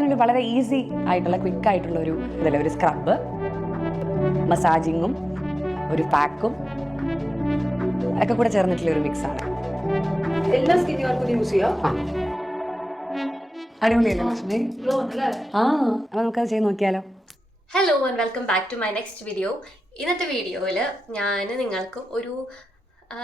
അങ്ങനെ വളരെ ഈസി ആയിട്ടുള്ള ക്വിക്കായിട്ടുള്ള ഒരു സ്ക്രബ്, മസാജിങ്ങും ഒരു പാക്കും ഒക്കെ കൂടെ ചേർന്നിട്ടുള്ള ഒരു മിക്സാണ്. എല്ലാ സ്കിന്നുകാർക്കും യൂസ് ചെയ്യാം. അടിപൊളിയല്ലേ ലക്ഷ്മി? അപ്പോൾ നമുക്കത് ചെയ്ത് നോക്കിയാലോ? Hello and welcome back to my next video. ഇന്നത്തെ വീഡിയോയിൽ ഞാൻ നിങ്ങൾക്ക്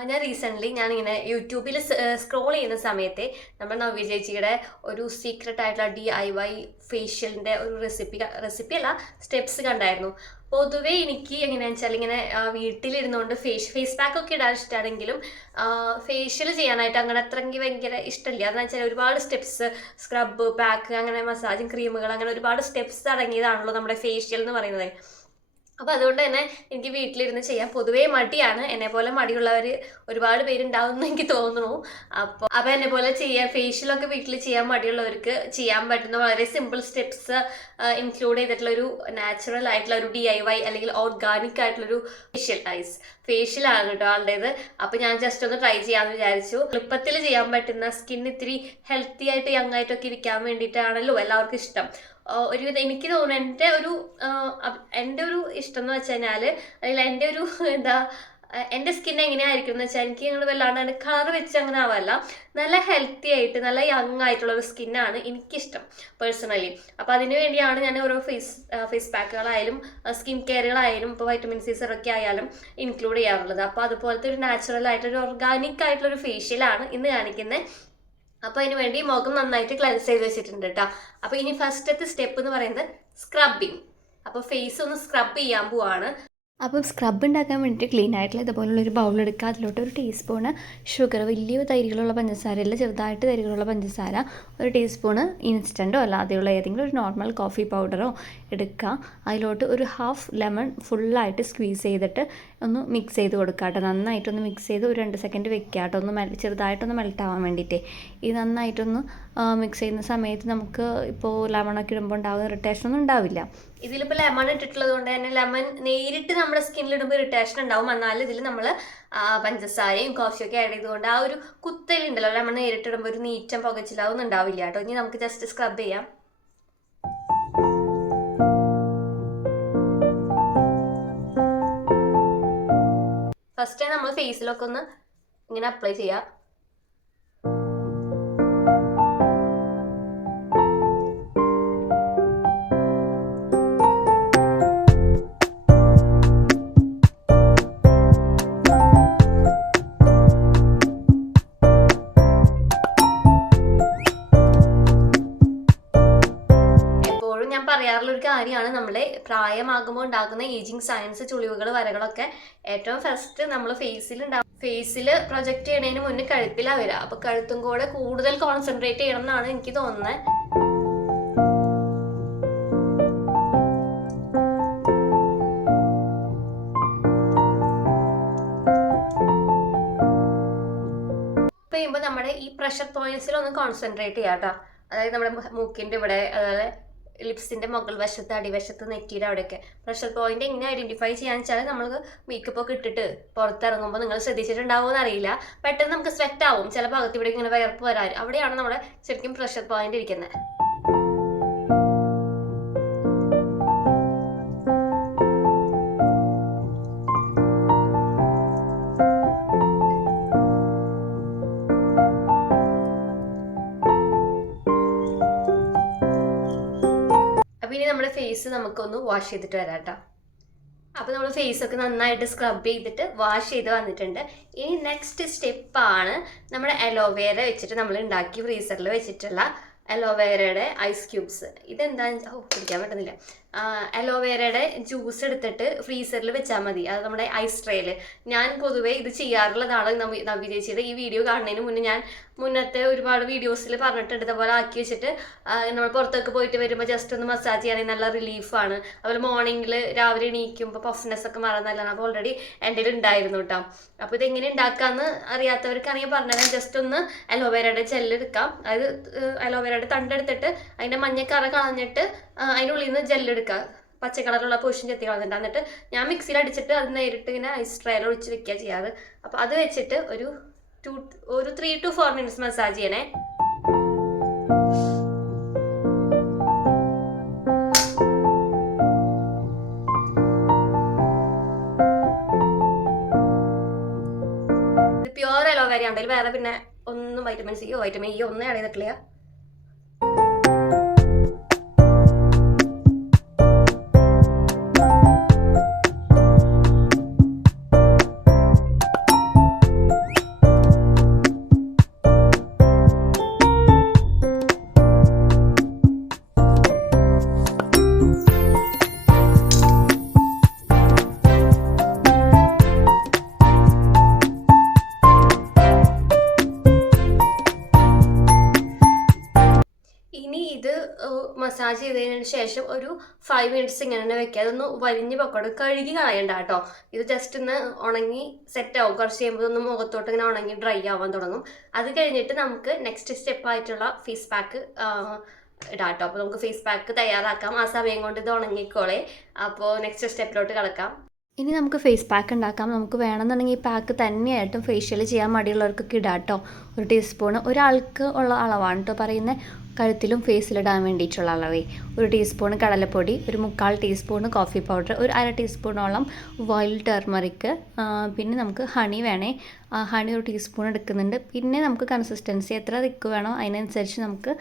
ഞാൻ റീസെൻ്റ്ലി ഞാനിങ്ങനെ യൂട്യൂബിൽ സ്ക്രോൾ ചെയ്യുന്ന സമയത്തെ നമ്മൾ നവ്യ ചേച്ചിയുടെ ഒരു സീക്രട്ട് ആയിട്ടുള്ള DIY ഫേഷ്യലിൻ്റെ ഒരു റെസിപ്പി അല്ല സ്റ്റെപ്സ് കണ്ടായിരുന്നു. പൊതുവേ എനിക്ക് എങ്ങനെയാണെന്ന് വെച്ചാൽ ഇങ്ങനെ വീട്ടിലിരുന്നുകൊണ്ട് ഫേസ് പാക്ക് ഒക്കെ ഇടാൻ ഇഷ്ടമാണെങ്കിലും ഫേഷ്യൽ ചെയ്യാനായിട്ട് അങ്ങനെ അത്രയ്ക്ക് ഭയങ്കര ഇഷ്ടമില്ല. എന്ന് വെച്ചാൽ ഒരുപാട് സ്റ്റെപ്സ്, സ്ക്രബ്, പാക്ക്, അങ്ങനെ മസാജിങ് ക്രീമുകൾ, അങ്ങനെ ഒരുപാട് സ്റ്റെപ്സ് അടങ്ങിയതാണല്ലോ നമ്മുടെ ഫേഷ്യൽ എന്ന് പറയുന്നത്. അപ്പോൾ അതുകൊണ്ട് തന്നെ എനിക്ക് വീട്ടിലിരുന്ന് ചെയ്യാൻ പൊതുവേ മടിയാണ്. എന്നെപ്പോലെ മടിയുള്ളവർ ഒരുപാട് പേരുണ്ടാവുമെന്ന് എനിക്ക് തോന്നുന്നു. അപ്പോൾ എന്നെപ്പോലെ ഫേഷ്യലൊക്കെ വീട്ടിൽ ചെയ്യാൻ മടിയുള്ളവർക്ക് ചെയ്യാൻ പറ്റുന്ന വളരെ സിമ്പിൾ സ്റ്റെപ്സ് ഇൻക്ലൂഡ് ചെയ്തിട്ടുള്ളൊരു നാച്ചുറൽ ആയിട്ടുള്ള ഒരു DIY അല്ലെങ്കിൽ ഓർഗാനിക് ആയിട്ടുള്ളൊരു ഫേഷ്യലാണ് കേട്ടോ ആളുടേത്. അപ്പോൾ ഞാൻ ജസ്റ്റ് ഒന്ന് ട്രൈ ചെയ്യാമെന്ന് വിചാരിച്ചു. എളുപ്പത്തിൽ ചെയ്യാൻ പറ്റുന്ന സ്കിൻ ഇത്തിരി ഹെൽത്തി ആയിട്ട് യങ് ആയിട്ടൊക്കെ ഇരിക്കാൻ വേണ്ടിയിട്ടാണല്ലോ എല്ലാവർക്കും ഇഷ്ടം. ഒരുവിധം എനിക്ക് തോന്നുന്നു എൻ്റെ ഒരു ഇഷ്ടം എന്ന് വെച്ച് കഴിഞ്ഞാൽ, അല്ലെങ്കിൽ എൻ്റെ ഒരു എൻ്റെ സ്കിൻ എങ്ങനെയായിരിക്കും എന്ന് വെച്ചാൽ, എനിക്ക് ഞങ്ങൾ വല്ലാണ്ട് അതിൻ്റെ കളർ വെച്ച് അങ്ങനെ ആവാല്ല, നല്ല ഹെൽത്തി ആയിട്ട് നല്ല യങ് ആയിട്ടുള്ള ഒരു സ്കിന്നാണ് എനിക്കിഷ്ടം പേഴ്സണലി. അപ്പോൾ അതിന് വേണ്ടിയാണ് ഞാൻ ഓരോ ഫേസ് പാക്കുകളായാലും സ്കിൻ കെയറുകളായാലും ഇപ്പോൾ വൈറ്റമിൻ C സിറൊക്കെ ആയാലും ഇൻക്ലൂഡ് ചെയ്യാറുള്ളത്. അപ്പോൾ അതുപോലത്തെ ഒരു നാച്ചുറൽ ആയിട്ടൊരു ഓർഗാനിക് ആയിട്ടുള്ളൊരു ഫേഷ്യലാണ് ഇന്ന് കാണിക്കുന്നത്. അപ്പോൾ അതിന് വേണ്ടി മുഖം നന്നായിട്ട് ക്ലെൻസ് ചെയ്ത് വെച്ചിട്ടുണ്ട് കേട്ടോ. അപ്പോൾ ഇനി ഫസ്റ്റത്തെ സ്റ്റെപ്പ് എന്ന് പറയുന്നത് സ്ക്രബിങ്. അപ്പോൾ ഫേസ് ഒന്ന് സ്ക്രബ് ചെയ്യാൻ പോവാണ്. അപ്പം സ്ക്രബ് ഉണ്ടാക്കാൻ വേണ്ടിയിട്ട് ക്ലീൻ ആയിട്ടുള്ള ഇതുപോലുള്ളൊരു ബൗളെടുക്കുക. അതിലോട്ട് ഒരു ടീസ്പൂണ് ഷുഗർ, വലിയ തരികളുള്ള പഞ്ചസാരയല്ല, ചെറുതായിട്ട് തരികളുള്ള പഞ്ചസാര, ഒരു ടീസ്പൂണ് ഇൻസ്റ്റൻറ്റോ അല്ലാതെയുള്ള ഏതെങ്കിലും ഒരു നോർമൽ കോഫി പൗഡറോ എടുക്കുക. അതിലോട്ട് ഒരു ഹാഫ് ലെമൺ ഫുള്ളായിട്ട് സ്ക്വീസ് ചെയ്തിട്ട് ഒന്ന് മിക്സ് ചെയ്ത് കൊടുക്കുക കേട്ടോ. നന്നായിട്ടൊന്ന് മിക്സ് ചെയ്ത് ഒരു 2 സെക്കൻഡ് വെക്കുക കേട്ടോ, ചെറുതായിട്ടൊന്ന് മെൽട്ടാവാൻ വേണ്ടിയിട്ട്. ഇത് നന്നായിട്ടൊന്ന് മിക്സ് ചെയ്യുന്ന സമയത്ത് നമുക്ക് ഇപ്പോൾ ലെമണൊക്കെ ഇടുമ്പോൾ ഉണ്ടാകുന്ന ഇറിറ്റേഷനൊന്നും ഉണ്ടാവില്ല. ഇതിലിപ്പോൾ ലെമൺ ഇട്ടിട്ടുള്ളത് കൊണ്ട് തന്നെ ലെമൺ നേരിട്ട് നമ്മുടെ സ്കിന്നിലിടുമ്പോൾ ഇറിറ്റേഷൻ ഉണ്ടാവും. എന്നാലും ഇതിൽ നമ്മൾ പഞ്ചസാരയും കോഫിയൊക്കെ ആഡ് ചെയ്തുകൊണ്ട് ആ ഒരു കുത്തലുണ്ടല്ലോ, ലെമൺ നേരിട്ടിടുമ്പോൾ ഒരു നീറ്റം പുകച്ചിലാവൊന്നും ഉണ്ടാവില്ല കേട്ടോ. ഇനി നമുക്ക് ജസ്റ്റ് സ്ക്രബ് ചെയ്യാം. ഫസ്റ്റ് നമ്മൾ ഫേസിലൊക്കെ ഒന്ന് ഇങ്ങനെ അപ്ലൈ ചെയ്യാം. പറയാറുള്ള ഒരു കാര്യമാണ്, നമ്മളെ പ്രായമാകുമ്പോൾ ഉണ്ടാകുന്ന ഏജിങ് സയൻസ്, ചുളിവുകൾ, വരകളൊക്കെ ഏറ്റവും ഫസ്റ്റ് നമ്മൾ ഫേസിൽ പ്രൊജക്റ്റ് ചെയ്യണതിന് മുന്നേ കഴുത്തിലാണ് വരിക. അപ്പോൾ കഴുത്തും കൂടെ കൂടുതൽ കോൺസെൻട്രേറ്റ് ചെയ്യണം എന്നാണ് എനിക്ക് തോന്നുന്നത്. ഇപ്പം ചെയ്യുമ്പോൾ നമ്മുടെ ഈ പ്രഷർ പോയിന്റ്സിലൊന്ന് കോൺസെൻട്രേറ്റ് ചെയ്യാം കേട്ടോ. അതായത് നമ്മുടെ മൂക്കിൻ്റെ ഇവിടെ, അതുപോലെ ലിപ്സിൻ്റെ മുകൾ വശത്ത്, അടിവശത്ത്, നെറ്റിയുടെ അവിടെയൊക്കെ പ്രഷർ പോയിന്റ് എങ്ങനെ ഐഡൻറ്റിഫൈ ചെയ്യാന്ന് വെച്ചാൽ, നമ്മൾ മേക്കപ്പ് ഒക്കെ ഇട്ടിട്ട് പുറത്തിറങ്ങുമ്പോൾ നിങ്ങൾ ശ്രദ്ധിച്ചിട്ടുണ്ടാവുമെന്ന് അറിയില്ല, പെട്ടെന്ന് നമുക്ക് സ്വെറ്റ് ആവും, ചില ഭാഗത്ത് ഇവിടെ ഇങ്ങനെ വിയർപ്പ് വരാൻ, അവിടെയാണ് നമ്മുടെ ശരിക്കും പ്രഷർ പോയിന്റ് ഇരിക്കുന്നത്. അപ്പോൾ ഇനി നമ്മുടെ ഫേസ് നമുക്കൊന്ന് വാഷ് ചെയ്തിട്ട് വരാം കേട്ടോ. അപ്പോൾ നമ്മൾ ഫേസൊക്കെ നന്നായിട്ട് സ്ക്രബ് ചെയ്തിട്ട് വാഷ് ചെയ്ത് വന്നിട്ടുണ്ട്. ഇനി നെക്സ്റ്റ് സ്റ്റെപ്പാണ് നമ്മുടെ അലോവേര വെച്ചിട്ട് നമ്മൾ ഉണ്ടാക്കി ഫ്രീസറിൽ വെച്ചിട്ടുള്ള അലോവേരയുടെ ഐസ് ക്യൂബ്സ്. ഇതെന്താണെന്ന് പിടിക്കാൻ പറ്റുന്നില്ല. അലോവേരയുടെ ജ്യൂസ് എടുത്തിട്ട് ഫ്രീസറിൽ വെച്ചാൽ മതി. അത് നമ്മുടെ ഐസ് ട്രേയിൽ. ഞാൻ പൊതുവേ ഇത് ചെയ്യാറുള്ളതാണ്. നവ്യ ചേച്ചിയുടെ ഈ വീഡിയോ കാണുന്നതിന് മുന്നേ ഞാൻ മുന്നത്തെ ഒരുപാട് വീഡിയോസിൽ പറഞ്ഞിട്ടുണ്ട്, ഇതുപോലെ ആക്കി വെച്ചിട്ട് നമ്മൾ പുറത്തൊക്കെ പോയിട്ട് വരുമ്പോൾ ജസ്റ്റ് ഒന്ന് മസാജ് ചെയ്യുകയാണെങ്കിൽ നല്ല റിലീഫാണ്. അതുപോലെ മോർണിംഗിൽ രാവിലെ എണീക്കുമ്പോൾ പഫ്നെസ് ഒക്കെ മാറാൻ നല്ലതാണ്. അപ്പോൾ ഓൾറെഡി എൻ്റെ ഉണ്ടായിരുന്നു കേട്ടോ. അപ്പോൾ ഇതെങ്ങനെ ഉണ്ടാക്കാമെന്ന് അറിയാത്തവർക്കാണെങ്കിൽ പറഞ്ഞാൽ, ജസ്റ്റ് ഒന്ന് അലോവേരയുടെ ജെല്ലെടുക്കാം. അതായത് അലോവേരയുടെ തണ്ടെടുത്തിട്ട് അതിൻ്റെ മഞ്ഞക്കറ കളഞ്ഞിട്ട് അതിനുള്ളിൽ നിന്ന് ജെല്ലെടുക്കുക. പച്ച കളറുള്ള പോർഷൻ ചെത്തി കളഞ്ഞിട്ട്, എന്നിട്ട് ഞാൻ മിക്സിയിൽ അടിച്ചിട്ട് അത് നേരിട്ട് ഇങ്ങനെ ഐസ് ട്രേയിൽ ഒഴിച്ച് വെക്കുക ചെയ്യാറ്. അപ്പോൾ അത് വെച്ചിട്ട് ഒരു 3 to 4 മിനിറ്റ്സ് മസാജ് ചെയ്യണേ. അല്ലാണ്ടെങ്കിൽ വേറെ പിന്നെ ഒന്നും വൈറ്റമിൻ സിയോ വൈറ്റമിൻ ഇ ഒന്നും ആഡ് ചെയ്തിട്ടില്ല. ഇനി ഇത് മസാജ് ചെയ്തതിന് ശേഷം ഒരു 5 മിനിറ്റ്സ് ഇങ്ങനെ തന്നെ വെക്കുക. അതൊന്ന് വലിഞ്ഞ് പൊക്കോട്ട്, കഴുകി കളയണ്ട കേട്ടോ. ഇത് ജസ്റ്റ് ഒന്ന് ഉണങ്ങി സെറ്റ് ആവും. കുറച്ച് കഴിയുമ്പോൾ ഒന്ന് മുഖത്തോട്ട് ഇങ്ങനെ ഉണങ്ങി ഡ്രൈ ആവാൻ തുടങ്ങും. അത് കഴിഞ്ഞിട്ട് നമുക്ക് നെക്സ്റ്റ് സ്റ്റെപ്പായിട്ടുള്ള ഫേസ് പാക്ക് ഇടാം കേട്ടോ. അപ്പോൾ നമുക്ക് ഫേസ് പാക്ക് തയ്യാറാക്കാം. ആ സമയം കൊണ്ട് ഇത് ഉണങ്ങിക്കോളെ. അപ്പോൾ നെക്സ്റ്റ് സ്റ്റെപ്പിലോട്ട് കിടക്കാം. ഇനി നമുക്ക് ഫേസ് പാക്ക് ഉണ്ടാക്കാം. നമുക്ക് വേണമെന്നുണ്ടെങ്കിൽ ഈ പാക്ക് തന്നെയായിട്ടും ഫേഷ്യൽ ചെയ്യാൻ മടിയുള്ളവർക്കൊക്കെ ഇടാം കേട്ടോ. 1 ടീസ്പൂണ് ഒരാൾക്ക് ഉള്ള അളവാണ് കേട്ടോ പറയുന്നത്. കഴുത്തിലും ഫേസിലിടാൻ വേണ്ടിയിട്ടുള്ള അളവേ. 1 ടീസ്പൂണ് കടലപ്പൊടി, ഒരു 3/4 ടീസ്പൂണ് കോഫി പൗഡർ, ഒരു 1/2 ടീസ്പൂണോളം വൈൽഡ് ടർമറിക്ക്, പിന്നെ നമുക്ക് ഹണി വേണേ. ഹണി 1 ടീസ്പൂൺ എടുക്കുന്നുണ്ട്. പിന്നെ നമുക്ക് കൺസിസ്റ്റൻസി എത്ര തിക്ക് വേണോ അതിനനുസരിച്ച് നമുക്ക്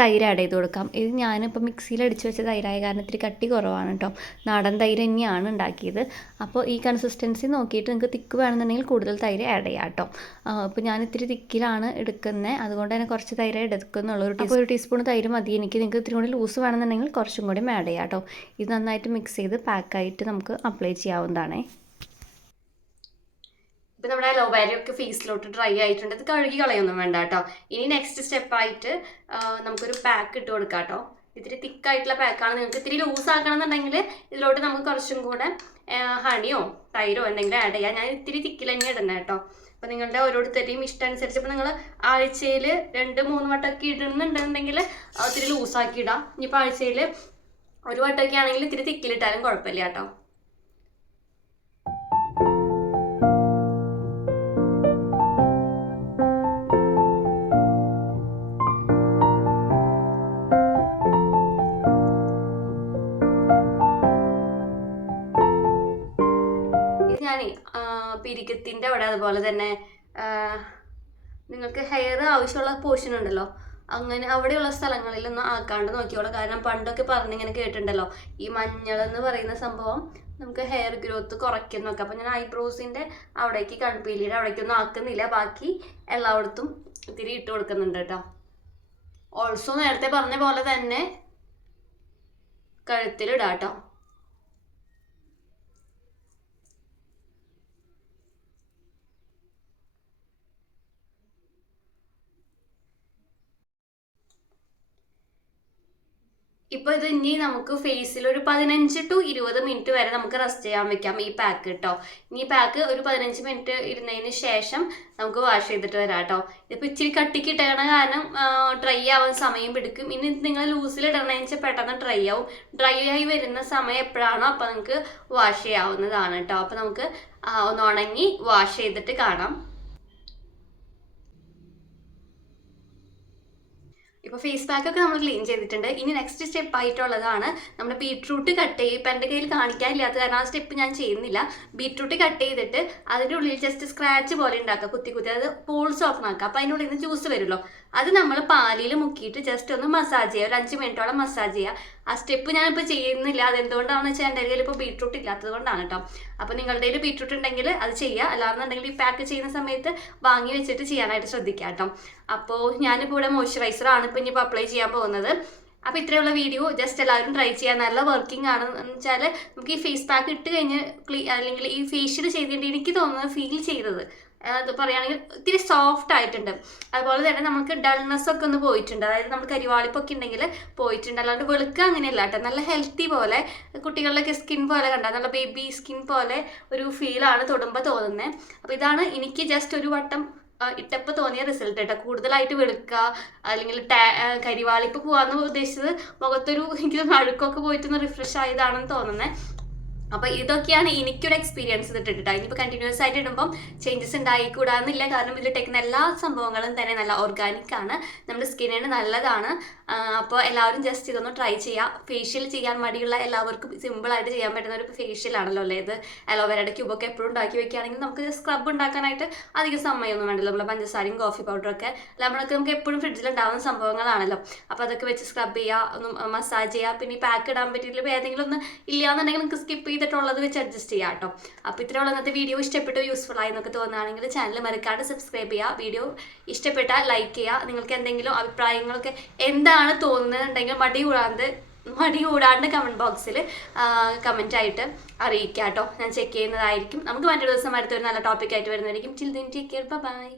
തൈര് ആഡ് ചെയ്ത് കൊടുക്കാം. ഇത് ഞാനിപ്പോൾ മിക്സിയിൽ അടിച്ച് വെച്ച തൈരായ കാരണം ഇത്തിരി കട്ടി കുറവാണ് കേട്ടോ. നാടൻ തൈര് തന്നെയാണ് ഉണ്ടാക്കിയത്. അപ്പോൾ ഈ കൺസിസ്റ്റൻസി നോക്കിയിട്ട് നിങ്ങൾക്ക് തിക്ക് വേണമെന്നുണ്ടെങ്കിൽ കൂടുതൽ തൈര് ആഡ് ചെയ്യാം കേട്ടോ. അപ്പോൾ ഞാൻ ഇത്തിരി തിക്കിലാണ് എടുക്കുന്നത്, അതുകൊണ്ട് തന്നെ കുറച്ച് തൈര് എടുക്കുന്നുള്ളൂ. 1 ടീസ്പൂൺ തൈര് മതി എനിക്ക്. നിങ്ങൾക്ക് ഇത്തിരി കൂടി ലൂസ് വേണമെന്നുണ്ടെങ്കിൽ കുറച്ചും കൂടി ആഡ് ചെയ്യാം കേട്ടോ. ഇത് നന്നായിട്ട് മിക്സ് ചെയ്ത് പാക്കായിട്ട് നമുക്ക് അപ്ലൈ ചെയ്യാവുന്നതാണേ. ഇപ്പം നമ്മുടെ അലോവേര ഒക്കെ ഫേസിലോട്ട് ഡ്രൈ ആയിട്ടുണ്ട്. ഇത് കഴുകി കളയൊന്നും വേണ്ട കേട്ടോ. ഇനി നെക്സ്റ്റ് സ്റ്റെപ്പായിട്ട് നമുക്കൊരു പാക്ക് ഇട്ട് കൊടുക്കാം കേട്ടോ. ഇത്തിരി തിക്കായിട്ടുള്ള പാക്കാണ്. നിങ്ങൾക്ക് ഇത്തിരി ലൂസ് ആക്കണമെന്നുണ്ടെങ്കിൽ ഇതിലോട്ട് നമുക്ക് കുറച്ചും കൂടെ ഹണിയോ തൈരോ എന്തെങ്കിലും ആഡ് ചെയ്യാം. ഞാൻ ഇത്തിരി തിക്കിൽ തന്നെ ഇടുന്നത് കേട്ടോ. അപ്പോൾ നിങ്ങളുടെ ഓരോരുത്തരുടെയും ഇഷ്ടം അനുസരിച്ച് ഇപ്പോൾ നിങ്ങൾ ആഴ്ചയിൽ 2-3 വട്ടമൊക്കെ ഇടുന്നുണ്ടെന്നുണ്ടെങ്കിൽ ഇത്തിരി ലൂസാക്കി ഇടാം. ഇനിയിപ്പോൾ ആഴ്ചയിൽ 1 വട്ടമൊക്കെ ആണെങ്കിൽ ഇത്തിരി തിക്കിലിട്ടാലും കുഴപ്പമില്ല കേട്ടോ. ഞാനേ പിരികത്തിൻ്റെ അവിടെ അതുപോലെ തന്നെ നിങ്ങൾക്ക് ഹെയർ ആവശ്യമുള്ള പോർഷൻ ഉണ്ടല്ലോ, അങ്ങനെ അവിടെയുള്ള സ്ഥലങ്ങളിലൊന്നും ആക്കാണ്ട് നോക്കിയോളൂ. കാരണം പണ്ടൊക്കെ പറഞ്ഞിങ്ങനെ കേട്ടിട്ടുണ്ടല്ലോ, ഈ മഞ്ഞൾ എന്ന് പറയുന്ന സംഭവം നമുക്ക് ഹെയർ ഗ്രോത്ത് കുറയ്ക്കുന്നൊക്കെ. അപ്പോൾ ഞാൻ ഐബ്രോസിൻ്റെ അവിടേക്ക് കൺപീലിയുടെ അവിടേക്കൊന്നും ആക്കുന്നില്ല. ബാക്കി എല്ലായിടത്തും ഇത്തിരി ഇട്ട് കൊടുക്കുന്നുണ്ട് കേട്ടോ. ഓൾസോ നേരത്തെ പറഞ്ഞ പോലെ തന്നെ കഴുത്തിലിടാം കേട്ടോ. ഇപ്പോൾ ഇത് ഇനി നമുക്ക് ഫേസിൽ ഒരു 15 to 20 മിനിറ്റ് വരെ നമുക്ക് റെസ്റ്റ് ചെയ്യാൻ വെക്കാം ഈ പാക്ക് കേട്ടോ. ഇനി ഈ പാക്ക് ഒരു 15 മിനിറ്റ് ഇരുന്നതിന് ശേഷം നമുക്ക് വാഷ് ചെയ്തിട്ട് വരാം കേട്ടോ. ഇതിപ്പോൾ ഇച്ചിരി കട്ടിക്ക് ഇട്ടണ കാരണം ഡ്രൈ ആവാൻ സമയം പിടിക്കും. ഇനി നിങ്ങൾ ലൂസിലിടണമെന്ന് വെച്ചാൽ പെട്ടെന്ന് ഡ്രൈ ആവും. ഡ്രൈ ആയി വരുന്ന സമയം എപ്പോഴാണോ അപ്പോൾ നിങ്ങൾക്ക് വാഷ് ചെയ്യാവുന്നതാണ് കേട്ടോ. അപ്പോൾ നമുക്ക് ഒന്ന് ഉണങ്ങി വാഷ് ചെയ്തിട്ട് കാണാം. ഇപ്പോൾ ഫേസ് പാക്കൊക്കെ നമ്മൾ ക്ലീൻ ചെയ്തിട്ടുണ്ട്. ഇനി നെക്സ്റ്റ് സ്റ്റെപ്പ് ആയിട്ടുള്ളതാണ് നമ്മുടെ ബീട്രൂട്ട് കട്ട് ചെയ്യും. ഇപ്പം എൻ്റെ കയ്യിൽ കാണിക്കാനില്ലാത്ത കാരണം ആ സ്റ്റെപ്പ് ഞാൻ ചെയ്യുന്നില്ല. ബീട്രൂട്ട് കട്ട് ചെയ്തിട്ട് അതിൻ്റെ ഉള്ളിൽ ജസ്റ്റ് സ്ക്രാച്ച് പോലെ ഉണ്ടാക്കുക, കുത്തി കുത്തി, അത് പോൾസ് ഓപ്പൺ ആക്കുക. അപ്പോൾ അതിൻ്റെ ഉള്ളിൽ നിന്ന് ജ്യൂസ് വരുമല്ലോ, അത് നമ്മൾ പാലിൽ മുക്കിയിട്ട് ജസ്റ്റ് ഒന്ന് മസാജ് ചെയ്യുക, ഒരു 5 മിനിറ്റോളം മസാജ് ചെയ്യുക. ആ സ്റ്റെപ്പ് ഞാനിപ്പോൾ ചെയ്യുന്നില്ല. അതെന്തുകൊണ്ടാണെന്ന് വെച്ചാൽ എൻ്റെ കയ്യിൽ ഇപ്പോൾ ബീട്രൂട്ട് ഇല്ലാത്തത് കൊണ്ടാണ് കേട്ടോ. അപ്പോൾ നിങ്ങളുടെ കയ്യിൽ ബീട്രൂട്ട് ഉണ്ടെങ്കിൽ അത് ചെയ്യുക. അല്ലാന്നുണ്ടെങ്കിൽ ഈ പാക്ക് ചെയ്യുന്ന സമയത്ത് വാങ്ങി വെച്ചിട്ട് ചെയ്യാനായിട്ട് ശ്രദ്ധിക്കുക കേട്ടോ. അപ്പോൾ ഞാനിപ്പോൾ ഇവിടെ മോയ്സ്ചറൈസറാണ് ഇപ്പോൾ ഇനിയിപ്പോൾ അപ്ലൈ ചെയ്യാൻ പോകുന്നത്. അപ്പോൾ ഇത്രയുള്ള വീഡിയോ ജസ്റ്റ് എല്ലാവരും ട്രൈ ചെയ്യാൻ. നല്ല വർക്കിംഗ് ആണ് എന്ന് വെച്ചാൽ നമുക്ക് ഈ ഫേസ് പാക്ക് ഇട്ട് കഴിഞ്ഞ് അല്ലെങ്കിൽ ഈ ഫേഷ്യൽ ചെയ്തിട്ട് എനിക്ക് തോന്നുന്നത് ഫീൽ ചെയ്തത് അത് പറയുകയാണെങ്കിൽ ഇത്തിരി സോഫ്റ്റ് ആയിട്ടുണ്ട്. അതുപോലെ തന്നെ നമുക്ക് ഡൾനെസ് ഒക്കെ ഒന്ന് പോയിട്ടുണ്ട്. അതായത് നമ്മൾ കരിവാളിപ്പൊക്കെ ഉണ്ടെങ്കിൽ പോയിട്ടുണ്ട്. അല്ലാണ്ട് വെളുക്കുക അങ്ങനെയല്ല കേട്ടോ. നല്ല ഹെൽത്തി പോലെ കുട്ടികളുടെയൊക്കെ സ്കിൻ പോലെ കണ്ടാൽ നല്ല ബേബി സ്കിൻ പോലെ ഒരു ഫീലാണ് തൊടുമ്പോൾ തോന്നുന്നത്. അപ്പോൾ ഇതാണ് എനിക്ക് ജസ്റ്റ് ഒരു വട്ടം ഇട്ടപ്പോൾ തോന്നിയ റിസൾട്ട് കേട്ടോ. കൂടുതലായിട്ട് വെളുക്കുക അല്ലെങ്കിൽ കരിവാളിപ്പ് പോകാമെന്ന് ഉദ്ദേശിച്ചത് മുഖത്തൊരു എനിക്ക് അഴുക്കൊക്കെ പോയിട്ടൊന്ന് റിഫ്രഷ് ആയതാണെന്ന് തോന്നുന്നത്. അപ്പോൾ ഇതൊക്കെയാണ് എനിക്കൊരു എക്സ്പീരിയൻസ് ഇട്ടിട്ടാ. ഇനിയിപ്പോൾ കണ്ടിന്യൂസ് ആയിട്ട് ഇടുമ്പം ചേഞ്ചസ് ഉണ്ടായിക്കൂടാന്നില്ല. കാരണം ഇതിലിട്ടേക്കുന്ന എല്ലാ സംഭവങ്ങളും തന്നെ നല്ല ഓർഗാനിക് ആണ്, നമ്മുടെ സ്കിന്നിന് നല്ലതാണ്. അപ്പോൾ എല്ലാവരും ജസ്റ്റ് ഇതൊന്ന് ട്രൈ ചെയ്യുക. ഫേഷ്യൽ ചെയ്യാൻ മടിയുള്ള എല്ലാവർക്കും സിമ്പിളായിട്ട് ചെയ്യാൻ പറ്റുന്ന ഒരു ഫേഷ്യലാണല്ലോ അല്ലേ ഇത്. അലോവേരയുടെ ക്യൂബൊക്കെ എപ്പോഴും ഉണ്ടാക്കി വെക്കുകയാണെങ്കിൽ നമുക്ക് സ്ക്രബ് ഉണ്ടാക്കാനായിട്ട് അധികം സമയമൊന്നും വേണ്ടല്ലോ. നമ്മൾ പഞ്ചസാരയും കോഫി പൗഡറൊക്കെ ലെമണൊക്കെ നമുക്ക് എപ്പോഴും ഫ്രിഡ്ജിൽ ഉണ്ടാകുന്ന സംഭവങ്ങളാണല്ലോ. അപ്പോൾ അതൊക്കെ വെച്ച് സ്ക്രബ് ചെയ്യുക, ഒന്ന് മസാജ് ചെയ്യുക. പിന്നെ ഈ പാക്ക് ഇടാൻ പറ്റിയിട്ടില്ല ഏതെങ്കിലും ഒന്ന് ഇല്ലയെന്നുണ്ടെങ്കിൽ നിങ്ങൾക്ക് സ്കിപ്പ് ചെയ്തിട്ടുള്ളത് വെച്ച് അഡ്ജസ്റ്റ് ചെയ്യാം കേട്ടോ. അപ്പോൾ ഇത്രയുള്ള ഇന്നത്തെ വീഡിയോ ഇഷ്ടപ്പെട്ടു, യൂസ്ഫുൾ ആയി എന്നൊക്കെ തോന്നുകയാണെങ്കിൽ ചാനൽ മറക്കാണ്ട് സബ്സ്ക്രൈബ് ചെയ്യുക. വീഡിയോ ഇഷ്ടപ്പെട്ടാൽ ലൈക്ക് ചെയ്യുക. നിങ്ങൾക്ക് എന്തെങ്കിലും അഭിപ്രായങ്ങളൊക്കെ എന്താണ് തോന്നുന്നതെന്നുണ്ടെങ്കിൽ മടി കൂടാണ്ട് കമൻറ്റ് ബോക്സിൽ കമൻറ്റായിട്ട് അറിയിക്കുക കേട്ടോ. ഞാൻ ചെക്ക് ചെയ്യുന്നതായിരിക്കും. നമുക്ക് മറ്റൊരു ദിവസം അടുത്തൊരു നല്ല ടോപ്പിക്കായിട്ട് വരുന്നതായിരിക്കും. Till then take care, by.